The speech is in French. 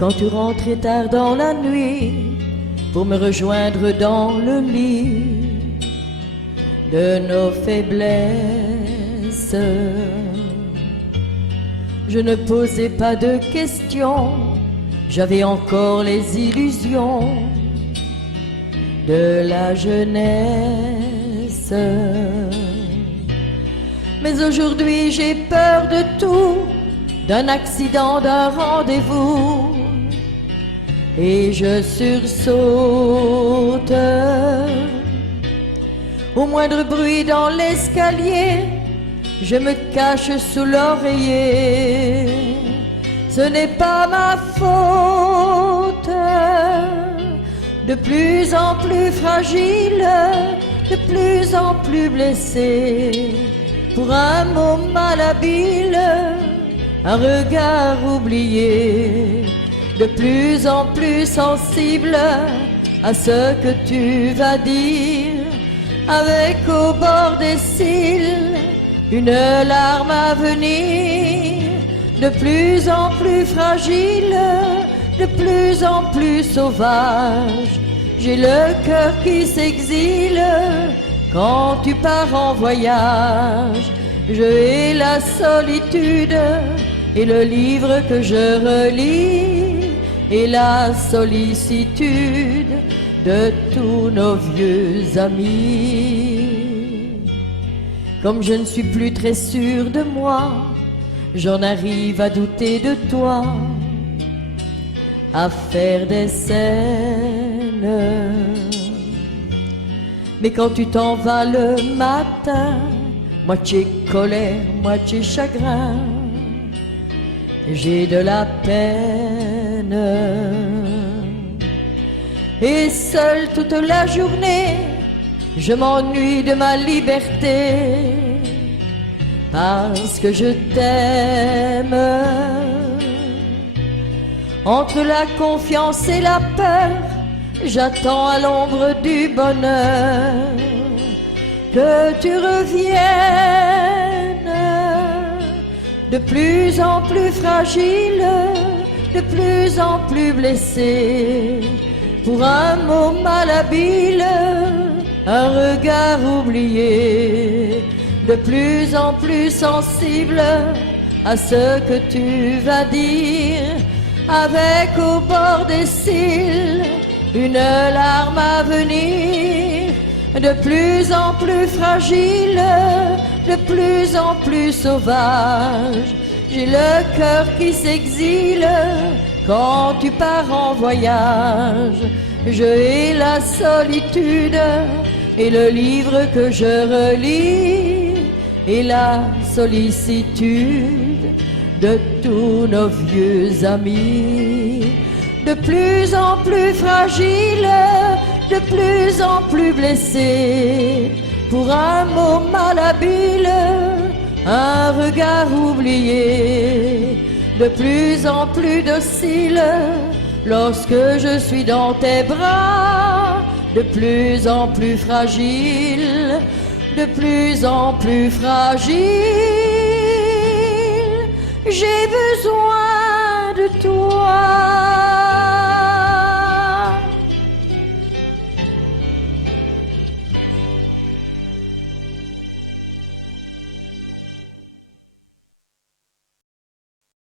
Quand tu rentrais tard dans la nuit pour me rejoindre dans le lit de nos faiblesses, je ne posais pas de questions, j'avais encore les illusions de la jeunesse. Mais aujourd'hui j'ai peur de tout, d'un accident, d'un rendez-vous, et je sursaute au moindre bruit dans l'escalier. Je me cache sous l'oreiller, ce n'est pas ma faute. De plus en plus fragile, de plus en plus blessé, pour un mot malhabile, un regard oublié, de plus en plus sensible à ce que tu vas dire, avec au bord des cils une larme à venir, de plus en plus fragile, de plus en plus sauvage. J'ai le cœur qui s'exile quand tu pars en voyage. Je hais la solitude et le livre que je relis, et la sollicitude de tous nos vieux amis. Comme je ne suis plus très sûre de moi, j'en arrive à douter de toi, à faire des scènes. Mais quand tu t'en vas le matin, moitié colère, moitié chagrin, j'ai de la peine. Et seule toute la journée, je m'ennuie de ma liberté, parce que je t'aime. Entre la confiance et la peur, j'attends à l'ombre du bonheur que tu reviennes. De plus en plus fragile, de plus en plus blessé, pour un mot malhabile, un regard oublié, de plus en plus sensible à ce que tu vas dire, avec au bord des cils une larme à venir, de plus en plus fragile, de plus en plus sauvage. J'ai le cœur qui s'exile quand tu pars en voyage. Je hais la solitude et le livre que je relis, et la sollicitude de tous nos vieux amis. De plus en plus fragile, de plus en plus blessé, pour un mot malhabile, un regard oublié, de plus en plus docile lorsque je suis dans tes bras, de plus en plus fragile, de plus en plus fragile. J'ai besoin de toi.